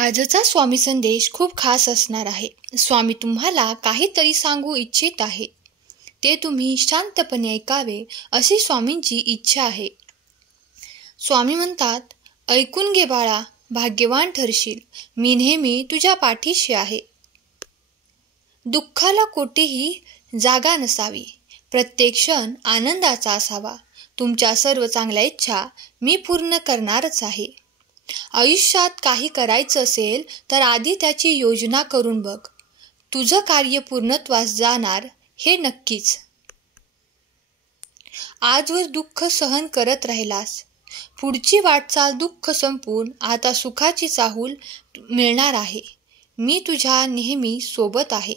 आजचा स्वामी संदेश खूप खास असणार आहे. स्वामी तुम्हाला काहीतरी सांगू इच्छित आहे. ते तुम्ही शांतपणे ऐकावे अशी स्वामींची इच्छा आहे. स्वामी म्हणतात, ऐकून घे बाळा, भाग्यवान ठरशील. मी नेहमी तुझ्या पाठीशी आहे. दुःखाला कोठेही जागा नसावी. प्रत्येक क्षण आनंदाचा असावा. तुमच्या सर्व चांगल्या इच्छा मी पूर्ण करणारच आहे. आयुष्यात काही करायचं असेल तर आधी त्याची योजना करून बघ. तुझं कार्य पूर्णत्वास जाणार हे नक्कीच. आजवर दुःख सहन करत राहिलास, पुढची वाटचाल दुःख संपून आता सुखाची चाहूल मिळणार आहे. मी तुझ्या नेहमी सोबत आहे.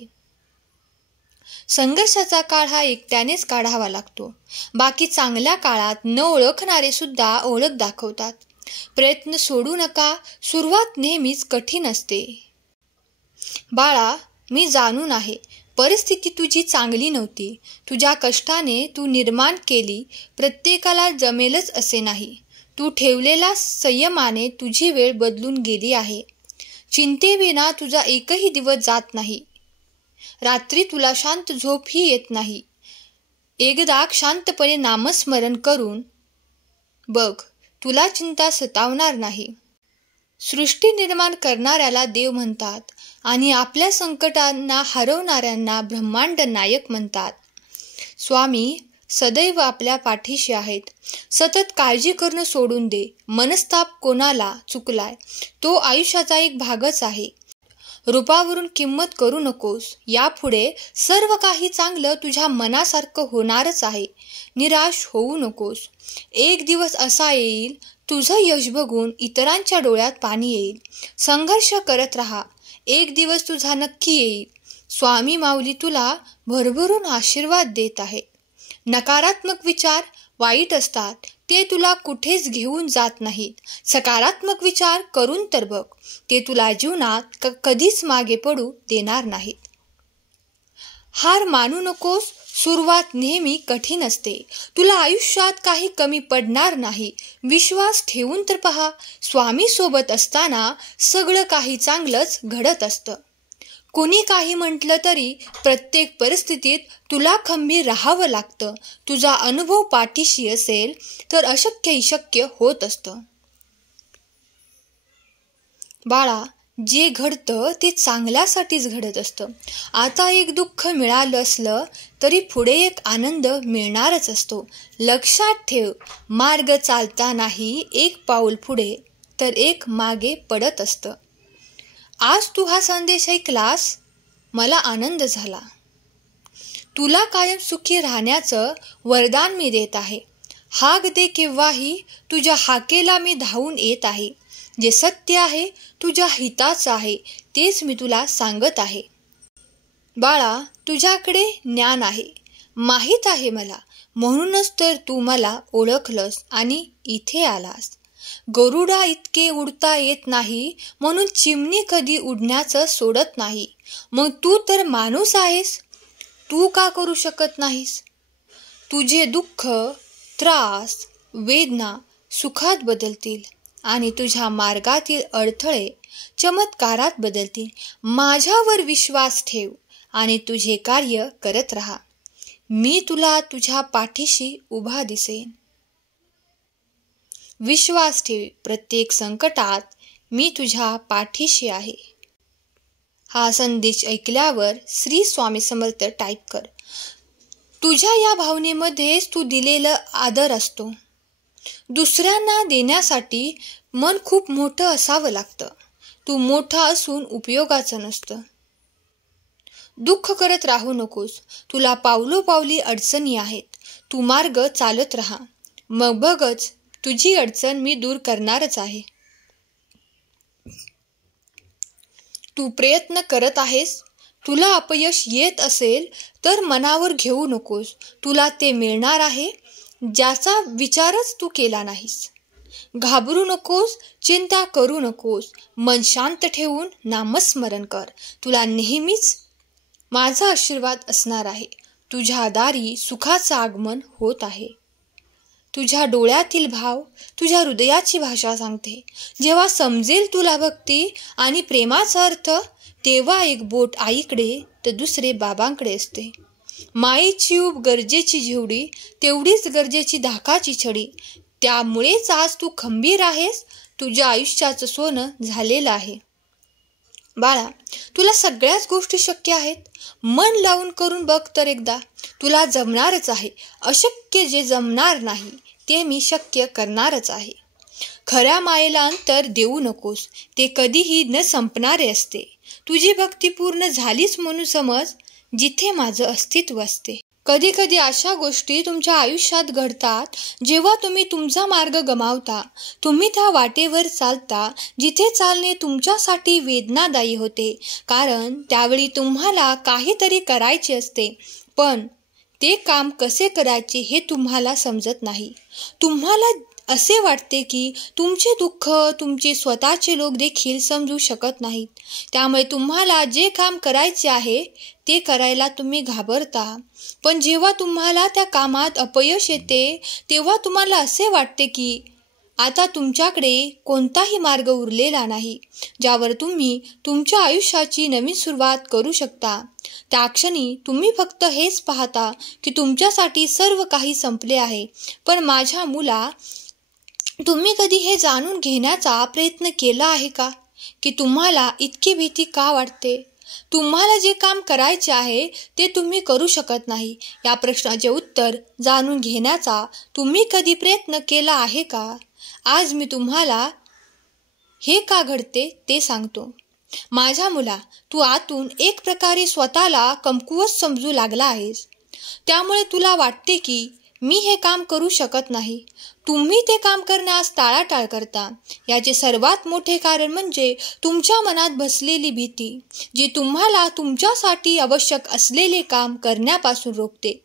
संघर्षाचा काळ हा एकट्यानेच काढावा लागतो. बाकी चांगल्या काळात न ओळखणारे सुद्धा ओळख दाखवतात. प्रयत्न सोडू नका. सुरुवात नेहमीच कठीण असते. बाळा, मी जाणून आहे, परिस्थिती तुझी चांगली नव्हती. तुझ्या कष्टाने तू निर्माण केली. प्रत्येकाला जमेलच असे नाही. तू ठेवलेल्या संयमाने तुझी वेळ बदलून गेली आहे. चिंतेविना तुझा एकही दिवस जात नाही. रात्री तुला शांत झोपही येत नाही. एकदा शांतपणे नामस्मरण करून बघ, तुला चिंता सतावणार नाही. सृष्टी निर्माण करणाऱ्याला देव म्हणतात आणि आपल्या संकटांना हरवणाऱ्यांना ब्रह्मांड नायक म्हणतात. स्वामी सदैव आपल्या पाठीशी आहेत. सतत काळजी करणं सोडून दे. मनस्ताप कोणाला चुकलाय, तो आयुष्याचा एक भागच आहे. रूपावरून किंमत करू नकोस. यापुढे सर्व काही चांगलं तुझ्या मनासारखं होणारच आहे. निराश होऊ नकोस. एक दिवस असा येईल, तुझं यश बघून इतरांच्या डोळ्यात पाणी येईल. संघर्ष करत राहा. एक दिवस तुझा नक्की येईल. स्वामी माऊली तुला भरभरून आशीर्वाद देत आहे. नकारात्मक विचार वाईट असतात. ते तुला कुठेच घेऊन जात नाहीत. सकारात्मक विचार करून तर बघ. ते तुला जीवनात कधीच मागे पडू देणार नाहीत. हार मानू नकोस. सुरुवात नेहमी कठीण असते. तुला आयुष्यात काही कमी पडणार नाही. विश्वास ठेवून तर पहा. स्वामी सोबत असताना सगळं काही चांगलंच घडत असतं. कोणी काही म्हटलं तरी प्रत्येक परिस्थितीत तुला खंबीर राहावं लागतं. तुझा अनुभव पाठीशी असेल तर अशक्यही शक्य होत असतं. बाळा, जे घडतं ते चांगल्यासाठीच घडत असतं. आता एक दुःख मिळालं असलं तरी पुढे एक आनंद मिळणारच असतो. लक्षात ठेव, मार्ग चालतानाही एक पाऊल पुढे तर एक मागे पडत असतं. आज तू हा संदेश ऐकलास, मला आनंद झाला. तुला कायम सुखी राहण्याचं वरदान मी देत आहे. हाक दे केव्हाही, तुझ्या हाकेला मी धावून येत आहे. जे सत्य आहे, तुझ्या हिताचं आहे, तेच मी तुला सांगत आहे. बाळा, तुझ्याकडे ज्ञान आहे, माहीत आहे मला. म्हणूनच तर तू मला ओळखलंस आणि इथे आलास. गरुडा इतके उडता येत नाही म्हणून चिमणी कधी उडण्याचं सोडत नाही. मग तू तर माणूस आहेस, तू का करू शकत नाहीस? तुझे दुःख, त्रास, वेदना सुखात बदलतील आणि तुझ्या मार्गातील अडथळे चमत्कारात बदलतील. माझ्यावर विश्वास ठेव आणि तुझे कार्य करत राहा. मी तुला तुझ्या पाठीशी उभा दिसेन. विश्वास ठेव, प्रत्येक संकटात मी तुझ्या पाठीशी आहे. हा संदेश ऐकल्यावर श्री स्वामी समर्थ टाईप कर. तुझ्या या भावनेमध्येच तू दिलेला आदर असतो. दुसऱ्यांना देण्यासाठी मन खूप मोठं असावं लागतं. तू मोठा असून उपयोगाचं नसतं. दुःख करत राहू नकोस. तुला पावलोपावली अडचणी आहेत. तू मार्ग चालत राहा. मग बघच, तुझी अडचण मी दूर करणारच आहे. तू प्रयत्न करत आहेस. तुला अपयश येत असेल तर मनावर घेऊ नकोस. तुला ते मिळणार आहे ज्याचा विचारच तू केला नाहीस. घाबरू नकोस, चिंता करू नकोस. मन शांत ठेवून नामस्मरण कर. तुला नेहमीच माझा आशीर्वाद असणार आहे. तुझ्या दारी सुखाचं आगमन होत आहे. तुझ्या डोळ्यातील भाव तुझ्या हृदयाची भाषा सांगते. जेव्हा समजेल तुला भक्ती आणि प्रेमाचा अर्थ, तेव्हा एक बोट आईकडे तर दुसरे बाबांकडे असते. मायेची ऊब गरजेची जेवढी, तेवढीच गरजेची धाकाची छडी. त्यामुळेच आज तू खंबीर आहेस, तुझ्या आयुष्याचं सोनं झालेलं आहे. बाळा, तुला सगळ्याच गोष्टी शक्य आहेत. मन लावून करून बघ तर एकदा. तुला जमणारच आहे. अशक्य जे जमणार नाही ते मी शक्य करणारच आहे. खऱ्या मायेला अंतर देऊ नकोस, ते कधीही न संपणारे असते. तुझी भक्ती पूर्ण झालीच म्हणून समज, जिथे माझं अस्तित्व असते. कधी कधी अशा गोष्टी तुमच्या आयुष्यात घडतात जेव्हा तुम्ही तुमचा मार्ग गमावता. तुम्ही त्या वाटेवर चालता जिथे चालणे तुमच्यासाठी वेदनादायी होते, कारण त्यावेळी तुम्हाला काहीतरी करायचे असते, पण ते काम कसे करायचे हे तुम्हाला समजत नाही. तुम्हाला असे वाटते की तुमचे दुःख तुमचे स्वतःचे लोक देखील समजू शकत नाहीत. त्यामुळे तुम्हाला जे काम करायचे आहे ते करायला तुम्ही घाबरता. पण जेव्हा तुम्हाला त्या कामात अपयश येते तेव्हा तुम्हाला असे वाटते की आता तुमच्याकडे कोणताही मार्ग उरलेला नाही ज्यावर तुम्ही तुमच्या आयुष्याची नवीन सुरुवात करू शकता. त्या क्षणी तुम्ही फक्त हेच पाहता की तुमच्यासाठी सर्व काही संपले आहे. पण माझ्या मुला, तुम्ही कधी हे जाणून घेण्याचा प्रयत्न केला आहे का की तुम्हाला इतकी भीती का वाटते? तुम्हाला जे काम करायचे आहे ते तुम्ही करू शकत नाही. या प्रश्नाचे उत्तर जाणून घेण्याचा तुम्ही कधी प्रयत्न केला आहे का? आज मी तुम्हाला हे का घडते ते सांगतो. माझ्या मुला, तू आतून एक प्रकारे स्वतःला कमकुवत समजू लागला आहेस. त्यामुळे तुला वाटते की मी हे काम करू शकत नाही. तुम्ही ते काम करण्यास टाळाटाळ करता. याचे सर्वात मोठे कारण म्हणजे तुमच्या मनात बसलेली भीती, जी तुम्हाला तुमच्यासाठी आवश्यक असलेले काम करण्यापासून रोखते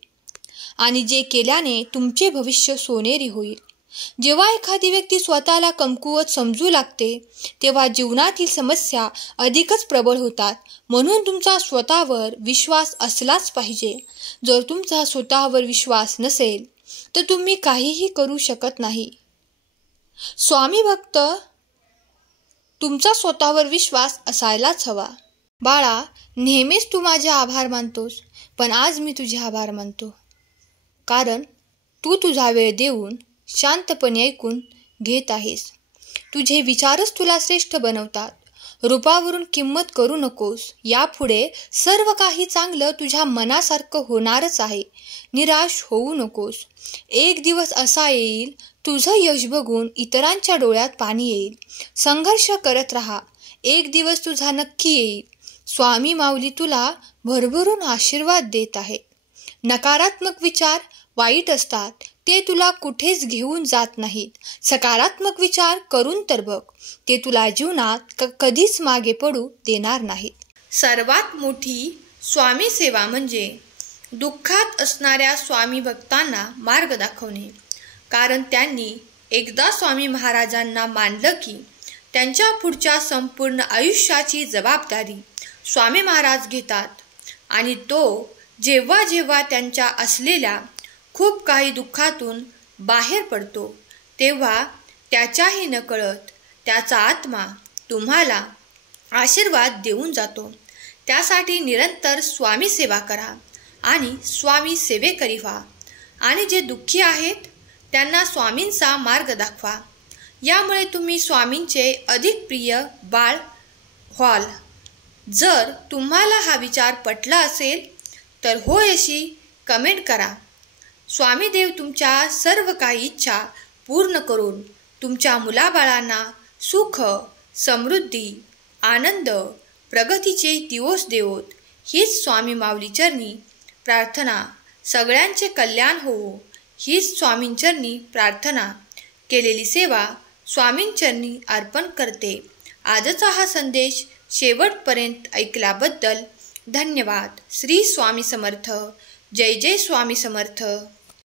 आणि जे केल्याने तुमचे भविष्य सोनेरी होईल. जेव्हा एखादी व्यक्ती स्वतःला कमकुवत समजू लागते तेव्हा जीवनातील समस्या अधिकच प्रबळ होतात. म्हणून तुमचा स्वतःवर विश्वास असलाच पाहिजे. जर तुमचा स्वतःवर विश्वास नसेल तर तुम्ही काहीही करू शकत नाही. स्वामी भक्त, तुमचा स्वतःवर विश्वास असायलाच हवा. बाळा, नेहमीच तू माझे आभार मानतोस, पण आज मी तुझे आभार मानतो, कारण तू तुझा वेळ देऊन शांतपणे ऐकून घेत आहेस. तुझे विचारच तुला श्रेष्ठ बनवतात. रूपावरून किंमत करू नकोस. यापुढे सर्व काही चांगलं तुझ्या मनासारखं होणारच आहे. निराश होऊ नकोस. एक दिवस असा येईल तुझं यश बघून इतरांच्या डोळ्यात पाणी येईल. संघर्ष करत राहा. एक दिवस तुझा नक्की येईल. स्वामी माऊली तुला भरभरून आशीर्वाद देत आहे. नकारात्मक विचार वाईट असतात, ते तुला कुठेच घेऊन जात नाहीत. सकारात्मक विचार करून तर बघ, ते तुला जीवनात कधीच मागे पडू देणार नाहीत. सर्वात मोठी स्वामी सेवा म्हणजे दुःखात असणाऱ्या स्वामी भक्तांना मार्ग दाखवणे. कारण त्यांनी एकदा स्वामी महाराजांना मानलं की त्यांच्या पुढच्या संपूर्ण आयुष्याची जबाबदारी स्वामी महाराज घेतात आणि तो जेव्हा जेव्हा त्यांच्या असलेल्या खूप काही दुःखातून बाहेर पडतो तेव्हा त्याच्याही नकळत त्याचा आत्मा तुम्हाला आशीर्वाद देऊन जातो. त्यासाठी निरंतर स्वामी सेवा करा आणि स्वामी सेवेकरी व्हा आणि जे दुःखी आहेत त्यांना स्वामींचा मार्ग दाखवा. यामुळे तुम्ही स्वामींचे अधिक प्रिय बाळ व्हाल. जर तुम्हाला हा विचार पटला असेल तर होय अशी कमेंट करा. स्वामीदेव तुमच्या सर्व काही इच्छा पूर्ण करून तुमच्या मुलाबाळांना सुख, समृद्धी, आनंद, प्रगतीचे दिवस देवोत. हीच स्वामी माऊली चरणी प्रार्थना. सगळ्यांचे कल्याण होवो हीच स्वामींचरणी प्रार्थना. केलेली सेवा स्वामींचरणी अर्पण करते. आजचा हा संदेश शेवटपर्यंत ऐकल्याबद्दल धन्यवाद. श्री स्वामी समर्थ. जय जय स्वामी समर्थ.